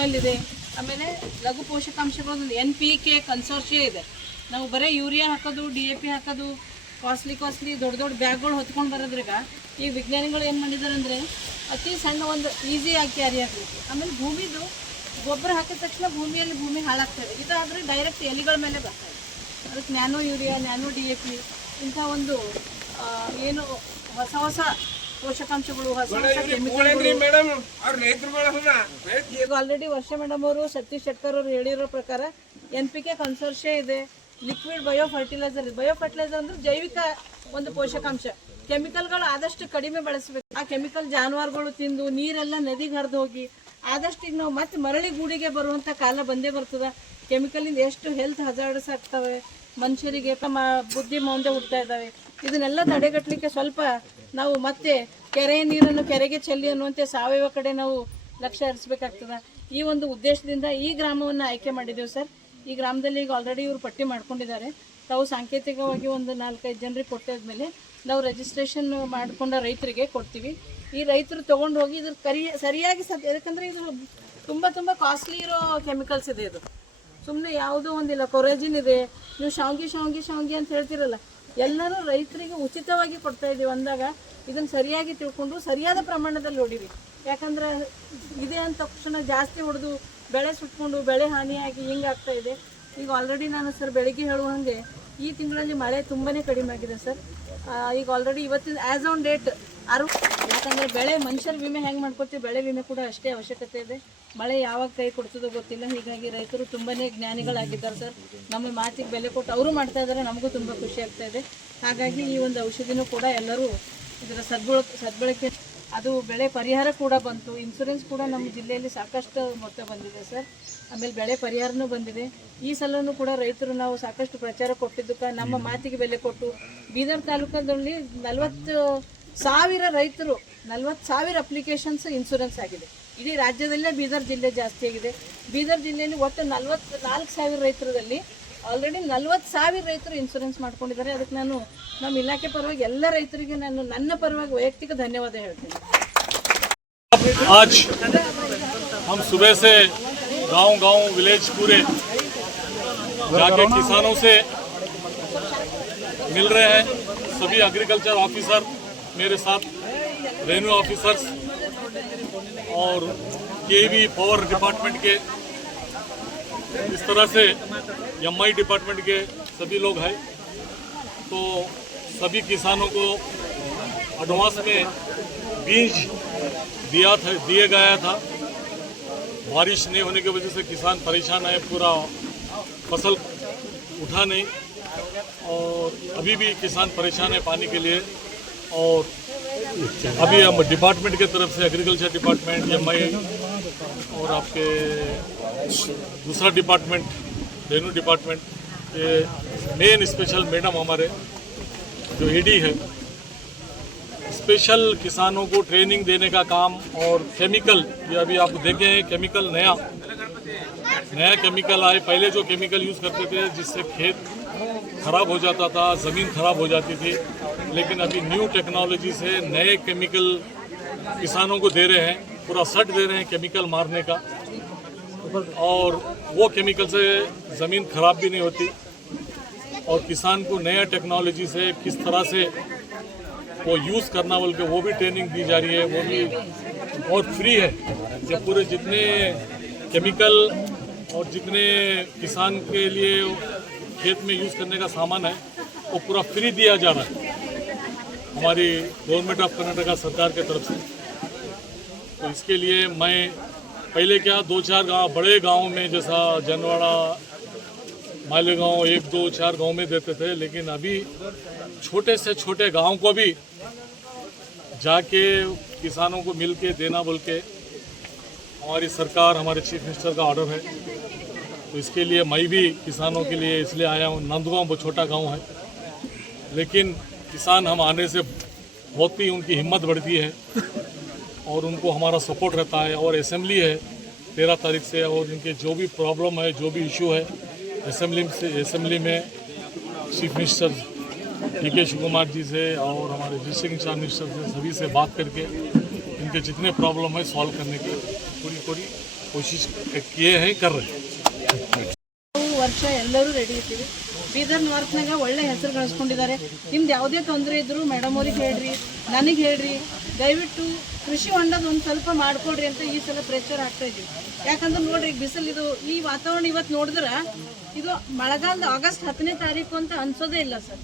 Oil ಇದೆ, ಆಮೇಲೆ ಲಘು ಪೋಷಕಾಂಶಗಳು NPK ಕನ್ಸೋರ್ಷಿಯ ಇದೆ. ನಾವು ಬರೀ ಯೂರಿಯಾ ಹಾಕೋದು, DAP ಹಾಕೋದು, ಕಾಸ್ಟ್ಲಿ ದೊಡ್ಡ ಬ್ಯಾಗ್ಗಳು ಹೊತ್ಕೊಂಡು ಬರೋದ್ರಾಗ ಈ ವಿಜ್ಞಾನಿಗಳು ಏನು ಮಾಡಿದ್ದಾರೆ ಅಂದರೆ ಅತಿ ಸಣ್ಣ ಒಂದು ಈಸಿಯಾಗಿ ಕ್ಯಾರಿ ಆಗಬೇಕು. ಆಮೇಲೆ ಭೂಮಿದು ಗೊಬ್ಬರ ಹಾಕಿದ ತಕ್ಷಣ ಭೂಮಿ ಹಾಳಾಗ್ತದೆ. ಇದಾದರೆ ಡೈರೆಕ್ಟ್ ಎಲೆಗಳ ಮೇಲೆ ಬರ್ತದೆ. ಅದಕ್ಕೆ ನ್ಯಾನೋ ಯೂರಿಯಾ, ನ್ಯಾನೋ DAP ಇಂಥ ಒಂದು ಏನು ಹೊಸ ಪೋಷಕಾಂಶಗಳು, ಹೊಸ ಕೆಮಿಕಲ್. ಈಗ ಆಲ್ರೆಡಿ ವರ್ಷ ಮೇಡಮ್ ಅವರು, ಸತೀಶ್ ಶೆಟ್ಟರ್ ಅವರು ಹೇಳಿರೋ ಪ್ರಕಾರ NPK ಕನ್ಸೋರ್ಷಿಯ ಇದೆ, ಲಿಕ್ವಿಡ್ ಬಯೋಫರ್ಟಿಲೈಸರ್ ಇದೆ. ಬಯೋಫರ್ಟಿಲೈಸರ್ ಅಂದ್ರೆ ಜೈವಿಕ ಒಂದು ಪೋಷಕಾಂಶ. ಕೆಮಿಕಲ್ಗಳು ಆದಷ್ಟು ಕಡಿಮೆ ಬಳಸಬೇಕು. ಆ ಕೆಮಿಕಲ್ ಜಾನುವಾರುಗಳು ತಿಂದು ನೀರೆಲ್ಲ ನದಿಗೆ ಹರಿದು ಹೋಗಿ ಆದಷ್ಟು ಈಗ ನಾವು ಮತ್ತೆ ಮರಳಿ ಗೂಡಿಗೆ ಬರುವಂಥ ಕಾಲ ಬಂದೇ ಬರ್ತದೆ. ಕೆಮಿಕಲಿಂದ ಎಷ್ಟು ಹೆಲ್ತ್ ಹಜಾರ್ಡ್ಸ್ ಆಗ್ತವೆ, ಮನುಷ್ಯರಿಗೆ ಬುದ್ಧಿ ಮೌಂದೆ ಹುಡ್ತಾ ಇದ್ದಾವೆ. ಇದನ್ನೆಲ್ಲ ತಡೆಗಟ್ಟಲಿಕ್ಕೆ ಸ್ವಲ್ಪ ನಾವು ಮತ್ತೆ ಕೆರೆ ನೀರನ್ನು ಕೆರೆಗೆ ಚೆಲ್ಲಿ ಅನ್ನುವಂತೆ ಸಾವಯವ ಕಡೆ ನಾವು ಲಕ್ಷ್ಯ ಹರಿಸಬೇಕಾಗ್ತದೆ. ಈ ಒಂದು ಉದ್ದೇಶದಿಂದ ಈ ಗ್ರಾಮವನ್ನು ಆಯ್ಕೆ ಮಾಡಿದ್ದೇವೆ ಸರ್. ಈ ಗ್ರಾಮದಲ್ಲಿ ಈಗ ಆಲ್ರೆಡಿ ಇವರು ಪಟ್ಟಿ ಮಾಡ್ಕೊಂಡಿದ್ದಾರೆ. ತಾವು ಸಾಂಕೇತಿಕವಾಗಿ ಒಂದು 4-5 ಜನರಿಗೆ ಕೊಟ್ಟಿದ್ಮೇಲೆ ನಾವು ರಿಜಿಸ್ಟ್ರೇಷನ್ ಮಾಡಿಕೊಂಡ ರೈತರಿಗೆ ಕೊಡ್ತೀವಿ. ಈ ರೈತರು ತೊಗೊಂಡು ಹೋಗಿ ಇದ್ರ ಸರಿಯಾಗಿ ಯಾಕಂದರೆ ಇದು ತುಂಬ ಕಾಸ್ಟ್ಲಿ ಇರೋ ಕೆಮಿಕಲ್ಸ್ ಇದೆ. ಇದು ಸುಮ್ಮನೆ ಯಾವುದೋ ಒಂದಿಲ್ಲ, ಕೊರೆಜಿನ್ ಇದೆ. ನೀವು ಶಾವ್ಗಿ ಅಂತ ಹೇಳ್ತಿರಲ್ಲ, ಎಲ್ಲರೂ ರೈತರಿಗೆ ಉಚಿತವಾಗಿ ಕೊಡ್ತಾ ಇದ್ದೀವಿ ಅಂದಾಗ ಇದನ್ನು ಸರಿಯಾಗಿ ತಿಳ್ಕೊಂಡು ಸರಿಯಾದ ಪ್ರಮಾಣದಲ್ಲಿ ಹೊಡಿರಿ. ಯಾಕಂದರೆ ಇದೆ ಅಂದ ತಕ್ಷಣ ಜಾಸ್ತಿ ಹೊಡೆದು ಬೆಳೆ ಸುಟ್ಕೊಂಡು ಬೆಳೆ ಹಾನಿಯಾಗಿ ಹಿಂಗಾಗ್ತಾ ಇದೆ. ಈಗ ಆಲ್ರೆಡಿ ನಾನು ಸರ್ ಬೆಳಿಗ್ಗೆ ಹೇಳುವ ಹಾಗೆ ಈ ತಿಂಗಳಲ್ಲಿ ಮಳೆ ತುಂಬಾ ಕಡಿಮೆ ಆಗಿದೆ ಸರ್. ಈಗ ಆಲ್ರೆಡಿ ಇವತ್ತಿನ ಆ್ಯಸ್ ಆನ್ ಡೇಟ್ ಯಾಕಂದರೆ ಬೆಳೆ ಮನುಷ್ಯರ ವಿಮೆ ಹೆಂಗೆ ಮಾಡ್ಕೊತೀವಿ, ಬೆಳೆ ವಿಮೆ ಕೂಡ ಅಷ್ಟೇ ಅವಶ್ಯಕತೆ ಇದೆ. ಮಳೆ ಯಾವಾಗ ಕೈ ಕೊಡ್ತದೋ ಗೊತ್ತಿಲ್ಲ. ಹೀಗಾಗಿ ರೈತರು ತುಂಬಾ ಜ್ಞಾನಿಗಳಾಗಿದ್ದಾರೆ ಸರ್. ನಮ್ಮ ಮಾತಿಗೆ ಬೆಲೆ ಕೊಟ್ಟು ಅವರು ಮಾಡ್ತಾ ಇದ್ದಾರೆ, ನಮಗೂ ತುಂಬ ಖುಷಿ ಆಗ್ತಾ ಇದೆ. ಹಾಗಾಗಿ ಈ ಒಂದು ಔಷಧಿನೂ ಕೂಡ ಎಲ್ಲರೂ ಇದರ ಸದ್ಬಳಕೆ, ಅದು ಬೆಳೆ ಪರಿಹಾರ ಕೂಡ ಬಂತು. ಇನ್ಸೂರೆನ್ಸ್ ಕೂಡ ನಮ್ಮ ಜಿಲ್ಲೆಯಲ್ಲಿ ಸಾಕಷ್ಟು ಮೊತ್ತ ಬಂದಿದೆ ಸರ್. ಆಮೇಲೆ ಬೆಳೆ ಪರಿಹಾರನೂ ಬಂದಿದೆ. ಈ ಸಲನೂ ಕೂಡ ರೈತರು ನಾವು ಸಾಕಷ್ಟು ಪ್ರಚಾರ ಕೊಟ್ಟಿದ್ದಕ್ಕೆ ನಮ್ಮ ಮಾತಿಗೆ ಬೆಲೆ ಕೊಟ್ಟು ಬೀದರ್ ತಾಲೂಕಲ್ಲಿ 40,000 ರೈತರು 40,000 ಅಪ್ಲಿಕೇಶನ್ಸ್ ಇನ್ಸೂರೆನ್ಸ್ ಆಗಿದೆ. ಇಡೀ ರಾಜ್ಯದಲ್ಲೇ ಬೀದರ್ ಜಿಲ್ಲೆ ಜಾಸ್ತಿ ಆಗಿದೆ. ಬೀದರ್ ಜಿಲ್ಲೆಯಲ್ಲಿ ಒಟ್ಟು 44,000 ರೈತರಲ್ಲಿ ಆಲ್ರೆಡಿ 40,000 ರೈತರು ಇನ್ಸೂರೆನ್ಸ್ ಮಾಡ್ಕೊಂಡಿದ್ದಾರೆ. ಅದಕ್ಕೆ ನಾನು ನಮ್ಮ ಇಲಾಖೆ ಪರವಾಗಿ ಎಲ್ಲ ರೈತರಿಗೆ ನಾನು ನನ್ನ ಪರವಾಗಿ ವೈಯಕ್ತಿಕ ಧನ್ಯವಾದ ಹೇಳ್ತೀನಿ. आज हम सुबह से गांव विलेज पूरे जाके किसानों से मिल रहे हैं. सभी एग्रीकल्चर ऑफिसर मेरे साथ, रेवेन्यू ऑफिसर्स और केवी पावर डिपार्टमेंट के, इस तरह से MI डिपार्टमेंट के सभी लोग हैं. तो सभी किसानों को एडवांस में बीज दिए गया था. बारिश नहीं होने की वजह से किसान परेशान है, पूरा फसल उठा नहीं और अभी भी किसान परेशान है पानी के लिए. और अभी हम डिपार्टमेंट के तरफ से एग्रीकल्चर डिपार्टमेंट, MI और आपके दूसरा डिपार्टमेंट रेवेन्यू डिपार्टमेंट के मेन स्पेशल मैडम हमारे जो ED है, स्पेशल किसानों को ट्रेनिंग देने का काम. और केमिकल, ये अभी आप देखें केमिकल नया केमिकल आए. पहले जो केमिकल यूज़ करते थे जिससे खेत खराब हो जाता था, ज़मीन खराब हो जाती थी, लेकिन अभी न्यू टेक्नोलॉजी से नए केमिकल किसानों को दे रहे हैं. पूरा सेट दे रहे हैं केमिकल मारने का, और वो केमिकल से ज़मीन खराब भी नहीं होती. और किसान को नया टेक्नोलॉजी से किस तरह से वो यूज़ करना बोल के वो भी ट्रेनिंग दी जा रही है. वो भी और फ्री है. जब पूरे जितने केमिकल और जितने किसान के लिए खेत में यूज़ करने का सामान है वो पूरा फ्री दिया जा रहा है हमारी गवर्नमेंट ऑफ कर्नाटका सरकार के तरफ से. तो इसके लिए मैं पहले क्या 2-4 गाँव, बड़े गाँव में जैसा जनवाड़ा, मालेगांव, 1-2-4 गाँव में देते थे, लेकिन अभी छोटे से छोटे गांव को भी जाके किसानों को मिल के देना बोल के हमारी सरकार, हमारे चीफ मिनिस्टर का ऑर्डर है. तो इसके लिए मैं भी किसानों के लिए इसलिए आया हूँ. नंदगांव बहुत छोटा गांव है, लेकिन किसान हम आने से बहुत ही उनकी हिम्मत बढ़ती है और उनको हमारा सपोर्ट रहता है. और असेंबली है 13 तारीख से, और इनके जो भी प्रॉब्लम है, जो भी इशू है, असेंबली में चीफ मिनिस्टर DK शिवकुमार जी से और हमारे डिस्ट्रिक्ट इंचार्ज मिनिस्टर से सभी से बात करके इनके जितने प्रॉब्लम है सॉल्व करने की पूरी कोशिश किए हैं, कर रहे हैं। ವರ್ಷ ಎಲ್ಲರೂ ರೆಡಿ ಇರ್ತೀವಿ. ಬೀದರ್ ನಾರ್ತ್ನಾಗ ಒಳ್ಳೆ ಹೆಸರು ಗಳಿಸ್ಕೊಂಡಿದ್ದಾರೆ. ನಿಮ್ದು ಯಾವುದೇ ತೊಂದರೆ ಇದ್ದರೂ ಮೇಡಮ್ ಅವ್ರಿಗೆ ಹೇಳ್ರಿ, ನನಗೆ ಹೇಳ್ರಿ, ದಯವಿಟ್ಟು ಕೃಷಿ ಹೊಂಡದ ಒಂದು ಸ್ವಲ್ಪ ಮಾಡ್ಕೊಡ್ರಿ ಅಂತ ಈ ಸಲ ಪ್ರೆಷರ್ ಹಾಕ್ತಾ ಇದ್ದೀವಿ. ಯಾಕಂದ್ರೆ ನೋಡ್ರಿ ಬಿಸಿಲು ಇದು ಈ ವಾತಾವರಣ ಇವತ್ತು ನೋಡಿದ್ರೆ ಇದು ಮಳೆಗಾಲದ ಆಗಸ್ಟ್ 10ನೇ ತಾರೀಕು ಅಂತ ಅನ್ಸೋದೇ ಇಲ್ಲ ಸರ್.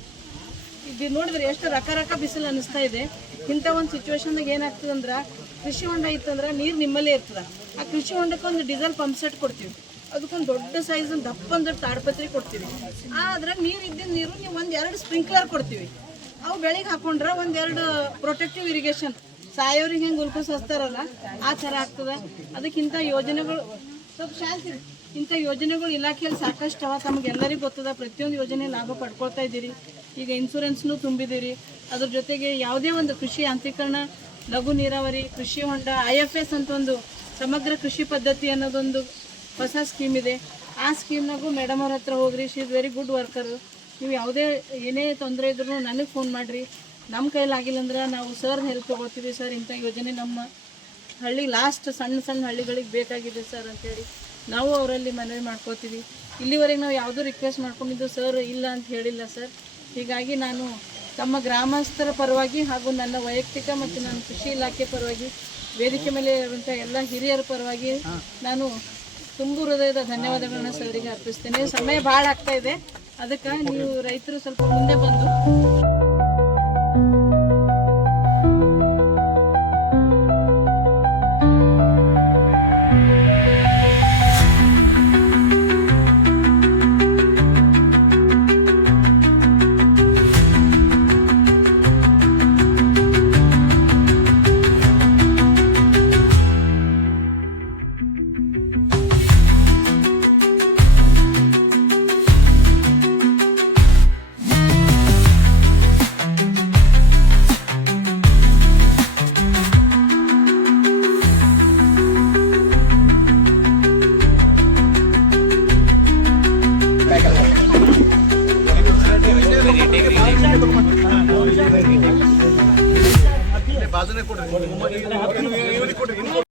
ಇದು ನೋಡಿದ್ರೆ ಎಷ್ಟು ರಕ ಬಿಸಿಲು ಅನಿಸ್ತಾ ಇದೆ. ಇಂಥ ಒಂದು ಸಿಚುವೇಶನ್ದಾಗ ಏನಾಗ್ತದೆ ಅಂದ್ರೆ ಕೃಷಿ ಹೊಂಡ ಇತ್ತಂದ್ರೆ ನೀರು ನಿಮ್ಮಲ್ಲೇ ಇರ್ತದೆ. ಆ ಕೃಷಿ ಹೊಂಡಕ್ಕೆ ಒಂದು ಡೀಸೆಲ್ ಪಂಪ್ ಸೆಟ್ ಕೊಡ್ತೀವಿ, ಅದಕ್ಕೊಂದು ದೊಡ್ಡ ಸೈಜ್ ಒಂದು ದಪ್ಪಂದು ತಾಡ್ಪತ್ರೆ ಕೊಡ್ತೀವಿ. ಅದ್ರಾಗ ನೀರು ಇದ್ದಿದ್ದ ನೀರು ನೀವು ಒಂದೆರಡು ಸ್ಪ್ರಿಂಕ್ಲರ್ ಕೊಡ್ತೀವಿ. ಅವು ಬೆಳಿಗ್ಗೆ ಹಾಕೊಂಡ್ರೆ ಒಂದೆರಡು ಪ್ರೊಟೆಕ್ಟಿವ್ ಇರಿಗೇಷನ್ ಸಾಯೋರಿಗೆ ಹೆಂಗೆ ಗ್ಲುಕೋಸ್ ಹಚ್ತಾರಲ್ಲ ಆ ಥರ ಆಗ್ತದೆ. ಅದಕ್ಕಿಂತ ಯೋಜನೆಗಳು ಸ್ವಲ್ಪ ಶಾಂತಿ, ಇಂಥ ಯೋಜನೆಗಳು ಇಲಾಖೆಯಲ್ಲಿ ಸಾಕಷ್ಟು ಅವ. ತಮಗೆಲ್ಲರಿಗೂ ಗೊತ್ತದ, ಪ್ರತಿಯೊಂದು ಯೋಜನೆ ಲಾಭ ಪಡ್ಕೊಳ್ತಾ ಇದ್ದೀರಿ. ಈಗ ಇನ್ಸೂರೆನ್ಸ್ನೂ ತುಂಬಿದ್ದೀರಿ. ಅದ್ರ ಜೊತೆಗೆ ಯಾವುದೇ ಒಂದು ಕೃಷಿ ಯಾಂತ್ರೀಕರಣ, ಲಘು ನೀರಾವರಿ, ಕೃಷಿ ಹೊಂಡ, IFS ಅಂತ ಒಂದು ಸಮಗ್ರ ಕೃಷಿ ಪದ್ಧತಿ ಅನ್ನೋದೊಂದು ಹೊಸ ಸ್ಕೀಮ್ ಇದೆ. ಆ ಸ್ಕೀಮ್ನಾಗೂ ಮೇಡಮ್ ಅವ್ರ ಹತ್ರ ಹೋಗ್ರಿ. She is very good worker. ನೀವು ಯಾವುದೇ ಏನೇ ತೊಂದರೆ ಇದ್ರೂ ನನಗೆ ಫೋನ್ ಮಾಡಿರಿ. ನಮ್ಮ ಕೈಲಾಗಿಲ್ಲ ಅಂದ್ರೆ ನಾವು ಸರ್ ಹೆಲ್ಪ್ ತೊಗೊಳ್ತೀವಿ. ಸರ್ ಇಂಥ ಯೋಜನೆ ನಮ್ಮ ಹಳ್ಳಿ ಲಾಸ್ಟ್ ಸಣ್ಣ ಹಳ್ಳಿಗಳಿಗೆ ಬೇಕಾಗಿದೆ ಸರ್ ಅಂತೇಳಿ ನಾವು ಅವರಲ್ಲಿ ಮನವಿ ಮಾಡ್ಕೋತೀವಿ. ಇಲ್ಲಿವರೆಗೆ ನಾವು ಯಾವುದೂ ರಿಕ್ವೆಸ್ಟ್ ಮಾಡ್ಕೊಂಡಿದ್ದು ಸರ್ ಇಲ್ಲ ಅಂತ ಹೇಳಿಲ್ಲ ಸರ್. ಹೀಗಾಗಿ ನಾನು ತಮ್ಮ ಗ್ರಾಮಸ್ಥರ ಪರವಾಗಿ ಹಾಗೂ ನನ್ನ ವೈಯಕ್ತಿಕ ಮತ್ತು ನನ್ನ ಕೃಷಿ ಇಲಾಖೆ ಪರವಾಗಿ, ವೇದಿಕೆ ಮೇಲೆ ಇರುವಂಥ ಎಲ್ಲ ಹಿರಿಯರ ಪರವಾಗಿ ನಾನು ತುಂಬ ಹೃದಯದ ಧನ್ಯವಾದಗಳನ್ನ ಸರ್ರಿಗೆ ಅರ್ಪಿಸ್ತೇನೆ. ಸಮಯ ಭಾಳ ಆಗ್ತಾ ಇದೆ, ಅದಕ್ಕೆ ನೀವು ರೈತರು ಸ್ವಲ್ಪ ಮುಂದೆ ಬಂದು ಬಾಜುನೇ ಕೊಡ್ರಿ.